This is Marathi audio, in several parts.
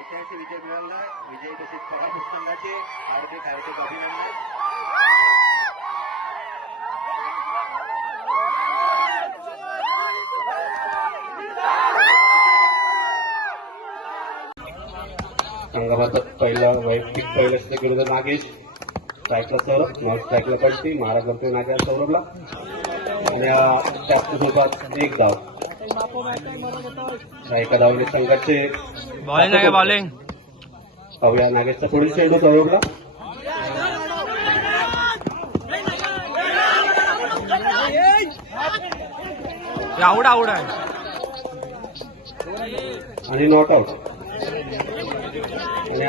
ऐतिहासिक विजय मिळवला. विजय तसेच पराभूत संघाचे हार्दिक हार्दिक अभिनंदन. संघाचा पहिला वैयक्तिक पहिलं षटक नागेश. स्ट्राईकला सौरभ, नॉन स्ट्राईकला पलटी. मारा करतोय नाग्या सौरभला आणि जास्त स्वरूपात एक धाव. एका धावने संघाचे बॉलिंग आहे बॉलिंग. पाहूया नागेशचा पुढील चेंडू सौरभला. आउट आउट आहे आणि नॉट आउट. आणि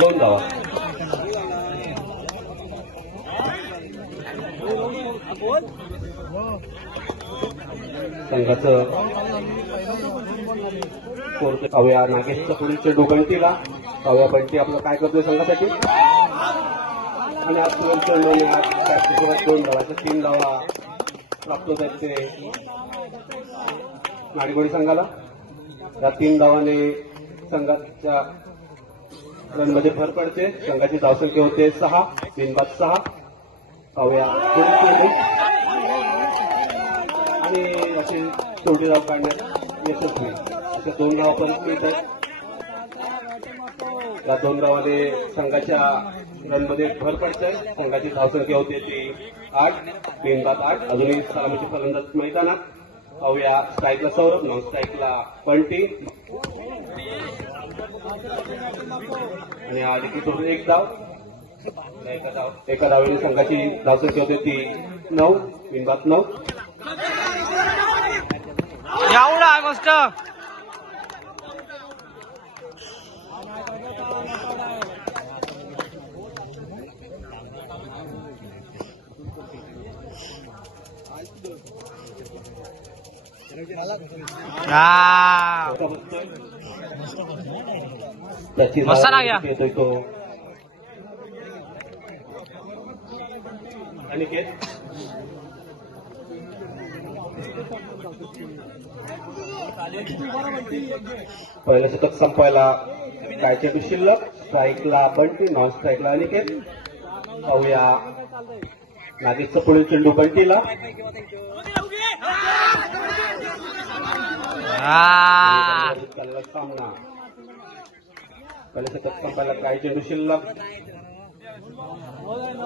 दोन धावा. संघाचं पाहूया नागेशचा पुढील चेंडू बंटीला. पाहूया बंटी आपलं काय करतोय संघासाठी. आणि आज दोन धावाच्या 3 धावा प्राप्त होत आहेत ते नाडीगोडी संघाला. या 3 धावाने संघाच्या रनमध्ये भर पडते. संघाची धावसंख्या होते 6, 3-6. पाहूया आणि असे शेवटी धाव काढण्यात यशस्वी. अशा 2 धावा परत मिळत आहेत. या 2 धावाने संघाच्या रनमध्ये भर पडत आहे. संघाची धावसंख्या होते ती 8, 3-8. अजूनही सलामीची फलंदाज मैदानात. पाहूया स्ट्राईकला सौरभ, नॉन स्ट्राईकला पंटी आणि देखील एक धाव. एका धावेने संघाची धावसंख्या होते ती 9, 3-9. एवढा आहे मस्त. मस्त लाग्या. येतोय तो अनिकेत. पहिलं शतक संपायला काय चेंडू शिल्लक. स्ट्राईकला बंटी, नॉन स्ट्राईकला अनिकेत. पाहूया नागेशचा पुढील चेंडू बंटीला. सामना पहिल्या शतक संपायला काय चेंडू शिल्लक.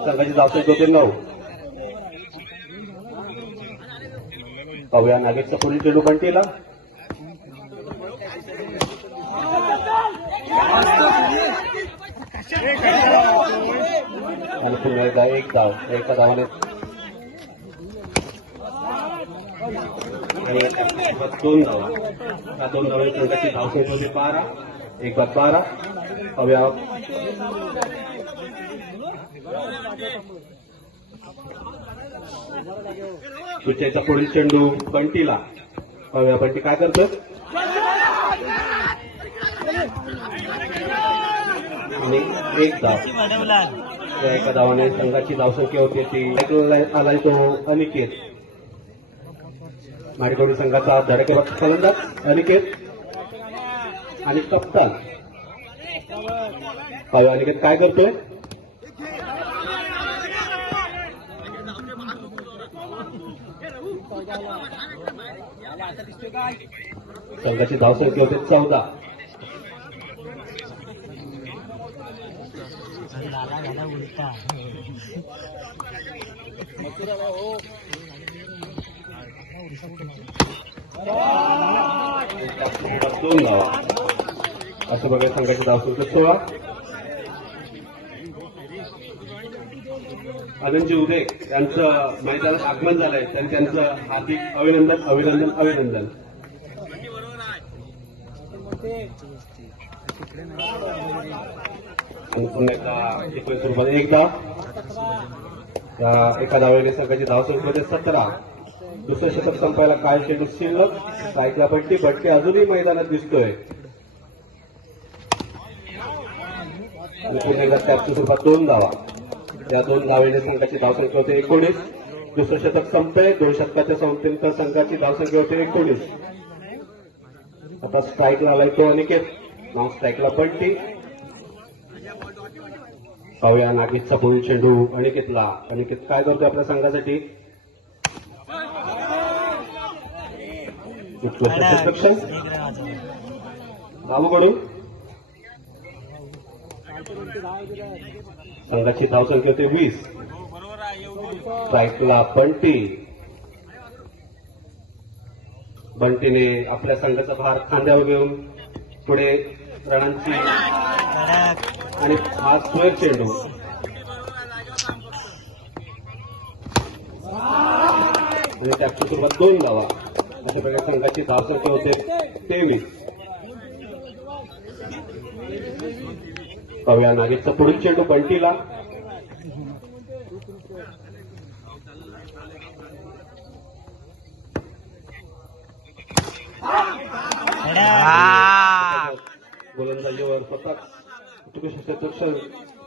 संघाची धावसंख्या होते 9. पाहूया नागेशचा पुढील चेंडू बंटीला. आणि पुन्हा एकदा एक धाव. एका धावाने आणि 2 धावा. या 2 धावाने संघाची धावसंख्या होती 12, 1-12. पाहूया सुचेचा पुढील चेंडू बंटीला. पाहूया बंटी काय करतो. आणि एक धाव. या एका धावाने संघाची धावसंख्या होती ती आलाय तो अनिकेत. माडीगोडी संघाचा धडकेबाज फलंदाज अनिकेत आणि कप्तान. पाहूया अनिकेत काय करतोय. संघाची धावसंख्या होते 14. दोन धावा. असं बघा संघाची धावसंख्या 16. अनंतजी उदे यांचं मैदानात आगमन झालंय. त्यांचं हार्दिक अभिनंदन अभिनंदन अभिनंदन. आणि पुन्हा एकदा स्वरूपात एकदा एका धावेने संघाची धावसंख्या 17. दुसरं शतक संपायला काय चेंडू शिल्लक. स्ट्राईकला बट्टी. बट्टी अजूनही मैदानात दिसतोय. आणि पुन्हा एकदा त्याच्या स्वरूपात 2 धावा. या 2 धावेने संघाची धावसंख्या होते 19. दुसरं शतक संपतंय. 2 शतकाच्या संपतेनंतर संघाची धावसंख्या होते 19. आता स्ट्राईकला आलाय तो अनिकेत. नॉन स्ट्राईकला बंटी. पाहूया नागेशचा पुढील चेंडू अनिकेतला. अनिकेत काय करतोय आपल्या संघासाठी? उत्कृष्ट धावकडून संघाची धावसंख्या होते 20. स्ट्राईकला बंटी. बंटीने आपल्या संघाचा भार खांद्यावर घेऊन पुढे रणांची आणि हा स्क्वेअर चेंडू आणि त्याची सुरुवात 2 धावा. अशा प्रकारे संघाची धावसंख्या होते 23. पाहूया नागेशचा पुढील चेंडू बंटीला. गोलंदाजीवर स्वतःच उत्कृष्ट क्षेत्ररक्षण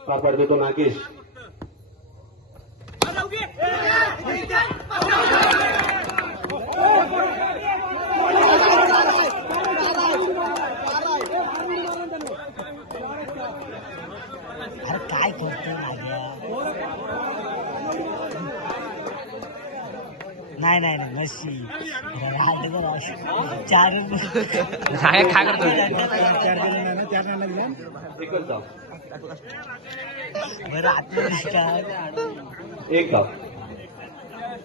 पार पाडतो तो नागेश. काय करतो नाही नाही नाही मशी 4 काय करतो? एकच धाव. बरं आत्मनिष्ठा 1 धाव.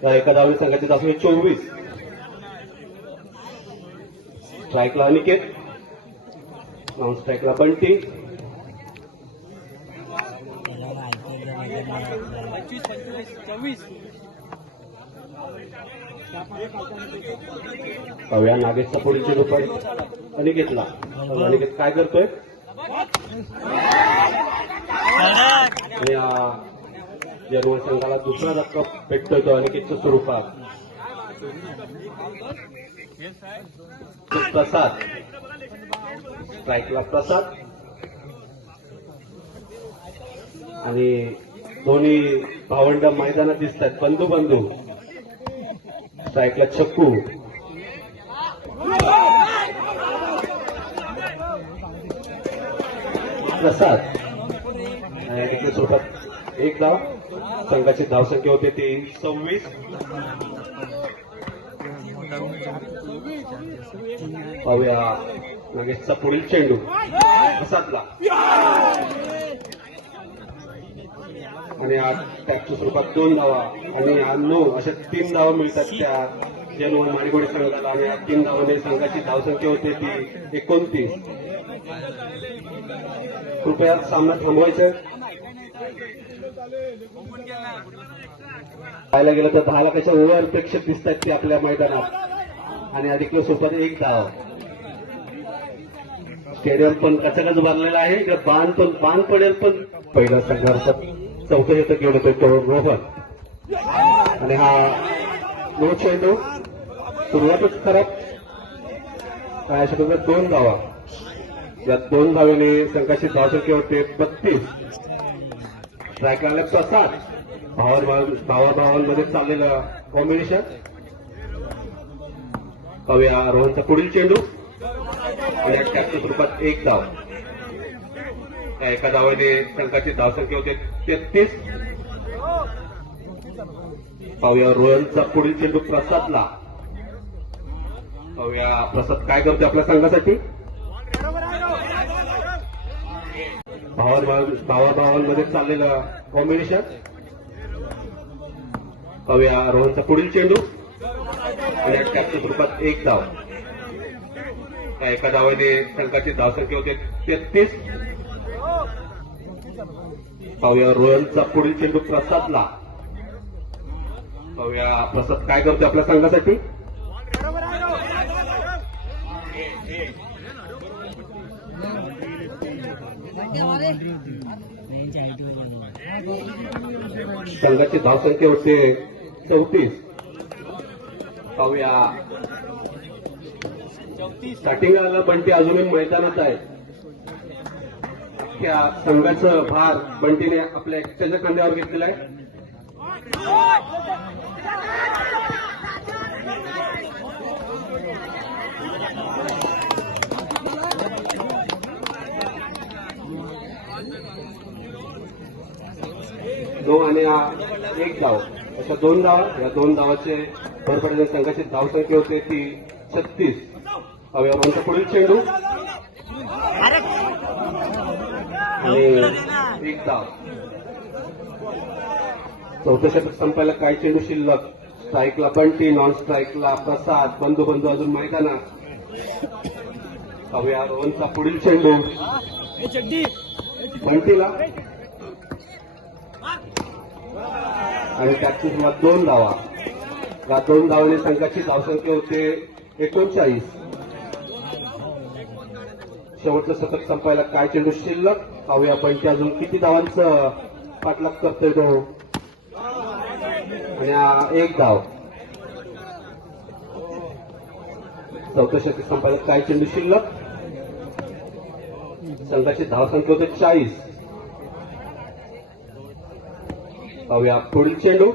तर एका धावने संघाची धावसंख्या 24. स्ट्राईकला अनिकेत. नॉन स्ट्राईकला बंटी. पाहूया नागेशचा पुढील चेंडू पण अनिकेतला. अनिकेत काय करतोय? आणि जर्मन संघाला दुसरा धक्का भेटतोय तो अनिकेतच्या स्वरूपात. प्रसाद. स्ट्राईकला प्रसाद आणि दोन्ही भावंड मैदानात दिसत आहेत. बंधू बंधू. स्ट्राईकला चक्कू. प्रसाद आणि स्वरूपात 1 धाव. संघाची धावसंख्या होते ती 26. पाहूया नागेशचा पुढील चेंडू प्रसादला आणि त्याच्या स्वरूपात 2 धावा आणि 9 अशा 3 धावा मिळतात त्या जर्मन माडीगोडे संघाला आणि 3 धावाने संघाची धावसंख्या होते ती 29. कृपया सामना थांबवायचं. पाहायला गेलं तर 10 लाखाच्या ओव्हर प्रेक्षक दिसत आहेत ते आपल्या मैदानात आणि अधिक स्वरूपात 1 धाव. स्टेडियम पण कचाकच भरलेला आहे. बाण पडेल पण पहिला संघाचा 4थं शतक घेऊन येतोय तो रोहन आणि हा नो चेंडू. सुरुवातच खराब. काय अशा 2 धावा. या 2 धावेने संघाची धावसंख्या होते 32. स्ट्राईकला प्रसाद. भावाभावांमध्ये चाललेलं कॉम्बिनेशन. पाहूया रोहनचा पुढील चेंडू आणि त्याच्या स्वरूपात 1 धाव. त्या एका धावाने संघाची धावसंख्या होते 33. पाहूया रोहनचा पुढील चेंडू प्रसादला. पाहूया प्रसाद काय करतोय आपल्या संघासाठी? भावाभावांमध्ये चाललेलं कॉम्बिनेशन. पाहूया रोहनचा पुढील चेंडू आणि त्याच्या स्वरूपात 1 धाव. त्या एका धावाने संघाची धावसंख्या होते 33. पाहूया रोहनचा पुढील चेंडू प्रसादला. पाहूया प्रसाद काय करतोय आपल्या संघासाठी? संघाची धावसंख्या होते 34. पाहूया स्टार्टिंगला बंटी अजूनही मैदानात आहे. अख्ख्या संघाचं भार बंटीने आपल्या एकट्याच्या खांद्यावर घेतलेला आहे. 9 आणि 1 धाव अशा 2 धावा. या 2 धावाचे भर पडलेल्या संघाची धावसंख्या होते ती 36. पाहूया रोहनचा पुढील चेंडू आणि 1 धाव. चौथं षटक संपायला काय चेंडू शिल्लक. स्ट्राईकला बंटी, नॉन स्ट्राईकला प्रसाद. बंधू अजून मैदानात. पाहूया रोहनचा पुढील चेंडू बंटीला आणि त्याची सुरुवात 2 धावा. या 2 धावांनी संघाची धावसंख्या होते 39. शेवटचं शतक संपायला काय चेंडू शिल्लक. पाहूया बंटी अजून किती धावांचं पाठलाग करतोय तो आणि 1 धाव. चौथं षटक संपायला काय चेंडू शिल्लक. संघाची धावसंख्या होते 40. पाहूया पुढील चेंडू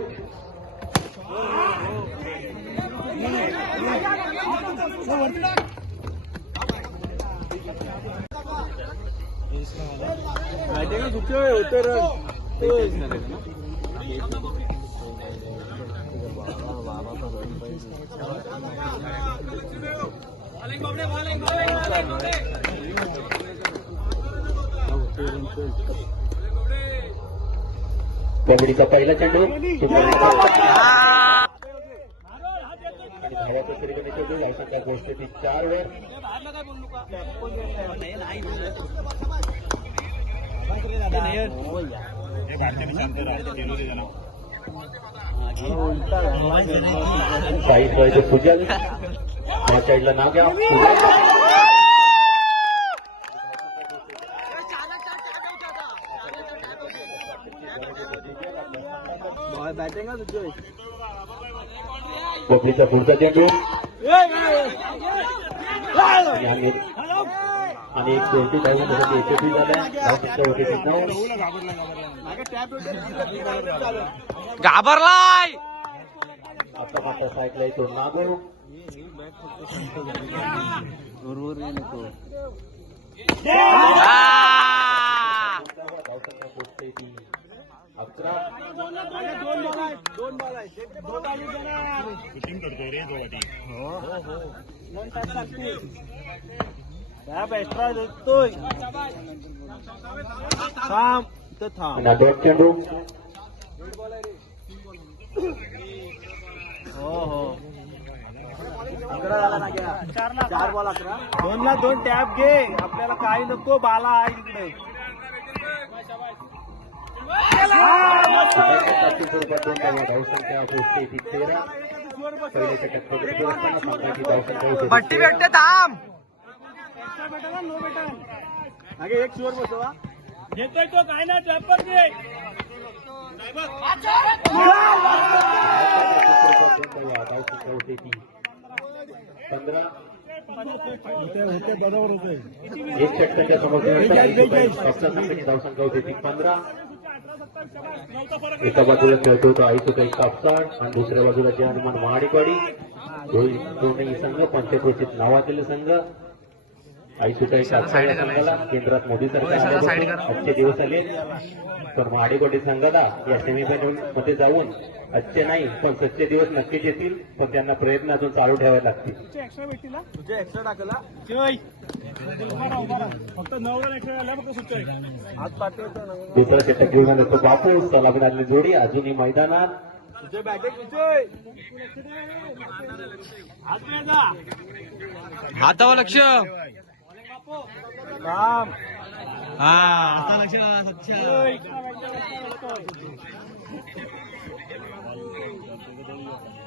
कबड्डीचा पहिला चेंडू धावाचा तरीकडे चेंडू धावसंख्या गोष्टी ती 4 वर. साईड वळते पूजन. या साईडला नाग्या. बबलीचा पुढचा चेंडू आणि 20,000 यशस्वी झाल्या. धावसंख्या होते 9. घाबरलाय. आता मात्र साईडला येतो नागो. धावसंख्या पोचते ती 11. चेंडू चार बॉल 11. 2ला 2 टॅप घे. आपल्याला काही नको. बाला आहे इकडे. धावसंख्या पोचते ती 13. पहिल्या षटक पट्टी भेटते थांब. आगे एक शोर बसवा. घेतोय तो काय ना टॅपर घे. धावसंख्या होते ती 15. बरोबर होते. एक षटकाच्या समोर धावसंख्या होते ती 15. एका बाजूला खेळतो होता आईसुताई कापसाड आणि दुसऱ्या बाजूला जे हनुमान महाडिकवाडी. दोन्ही संघ पंचक्रोशीत नावाजलेले संघ. आईसुताई कापसाड या संघाला केंद्रात मोदी सरकार आजचे दिवस आले. तर महाडिकवाडी संघाला या सेमीफायनल मध्ये जाऊन आजचे नाही पण सच्चे दिवस नक्कीच येतील. पण त्यांना प्रयत्न अजून चालू ठेवावे लागतील. तुझे एक्स्ट्रा टाकला फक्त 9 रन एक्स्ट्रा झाला. फक्त सुटतोय आज पाठवतो. दुसरा षटक घेऊन येतो बापू. सलामी आलेली जोडी अजूनही मैदानात. तुझे बॅटिंग तुझे हातावर लक्ष. राम हा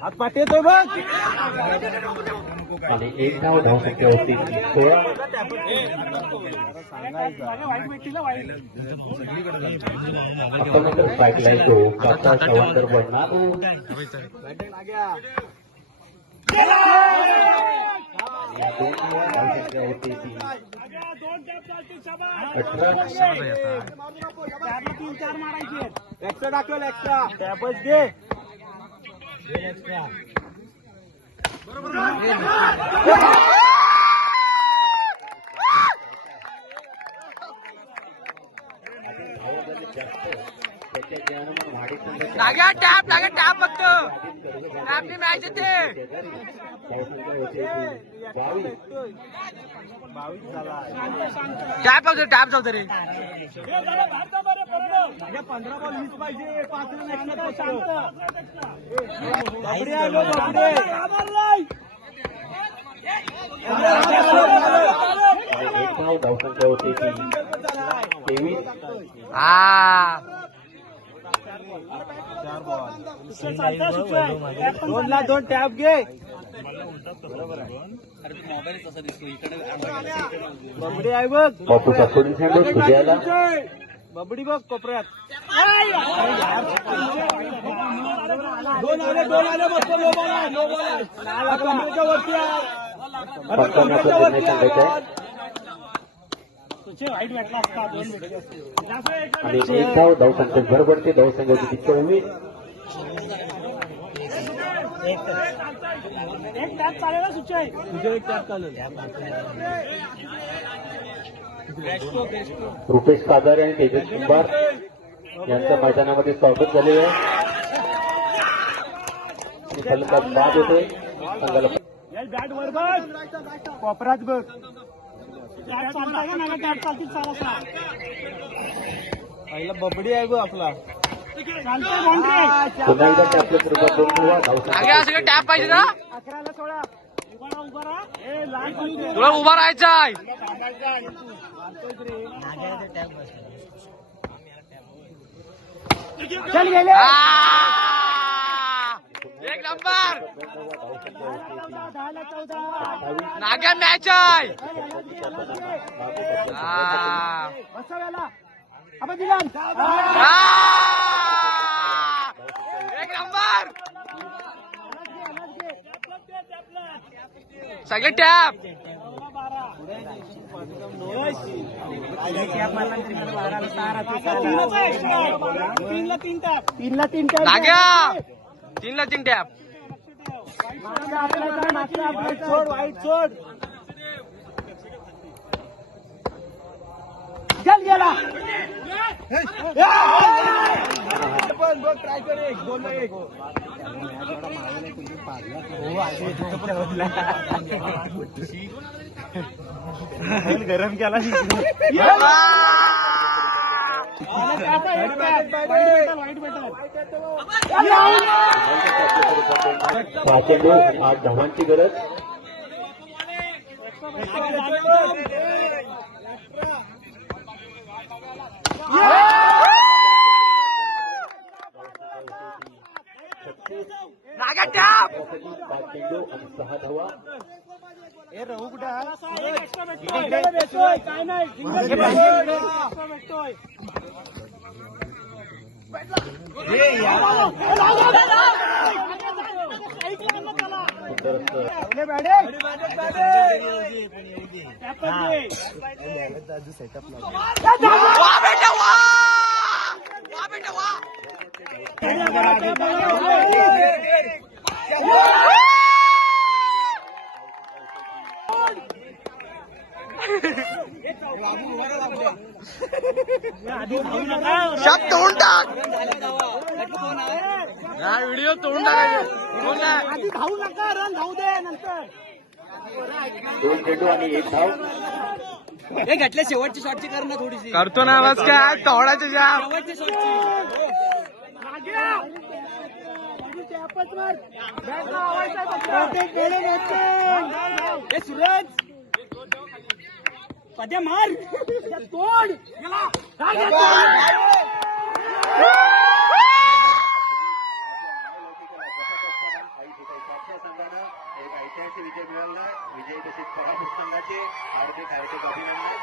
हात पाठी येतोय बघ. आणि 1 धाव. धावसंख्या होती 16. आता मात्र स्ट्राईकला येतो कापसा चव्हाणकर नागू. या 2 धावा. धावसंख्या होती ती 18. एक्स्ट्रा टाकलं. एक्स्ट्रा टॅपच घे. त्याच्या ज्ञानानं नाग्या टॅप लागे टॅप फक्त टॅपनी मॅच येते. टॅप जाऊ टॅप जाऊ रे. 15 बॉल 20 पाहिजे. 5 रन एक धाव धावसंख्या होती ती 23. हा 2 टॅप घे. बबडी आहे बघ. बापू सासोडी सांडो तुझ्याला बबडी बघ कोपऱ्यात. 2 आले मस्त. नो बॉल आहे. कमरेच्या वरती आहे. नाही सांगायचं आहे. आणि एक धाव धावसंख्या भर पडते. धावसंख्याची तितक्या उमेद. तुझे एक टॅप चालेल. रुपेश कादारे आणि तेजस कुंभार यांचं मैदानामध्ये स्वागत झालेलं आहे. फलंदाज बाद होते. संघाला बॅट वर बघ. कोपऱ्यात बघ. पहिला बबडी आहे बघ आपला. पुन्हा एकदा टॅपच्या स्वरूपात 2 धावा. धावसंख्या असं टॅप पाहिजे ना. 11ला सोळा. तुला उभा राहायचं आहे. चल गेले. एक नंबर 10ला 14. नाग्या मॅच आहे. बसवायला. आपण दिला. एक नंबर सगळे टॅप. तीनला 3 टॅप. नाग्या 3ला 3 टॅप. सोड वाईट सोड. चल गेला. पण बघ ट्राय कर. 1 2 1. गरम केला. चेंडू 8 धावांची गरज. नाग्या टॅप. 5 चेंडू आणि 6 धावा. हे रहू कुठे भेटतोय. काय नाही. भेटतोय. वा बेटा वा. वा बेटा वा. शब्द तोडून टाक. हा व्हिडिओ तोडून टाकायचे. धावू नका. रन धावू दे नंतर. 2 चेंडू आणि 1 धाव. हे घातल्या शेवटची शॉटची कर ना थोडीशी. करतो ना बस काय तोडायचे जा. शेवटची शॉटची. हे सूरज पद्या मार. तोड. संघानं एक ऐतिहासिक विजय मिळवला. विजय घोषित पराभूत संघाचे हार्दिक अभिनंदन.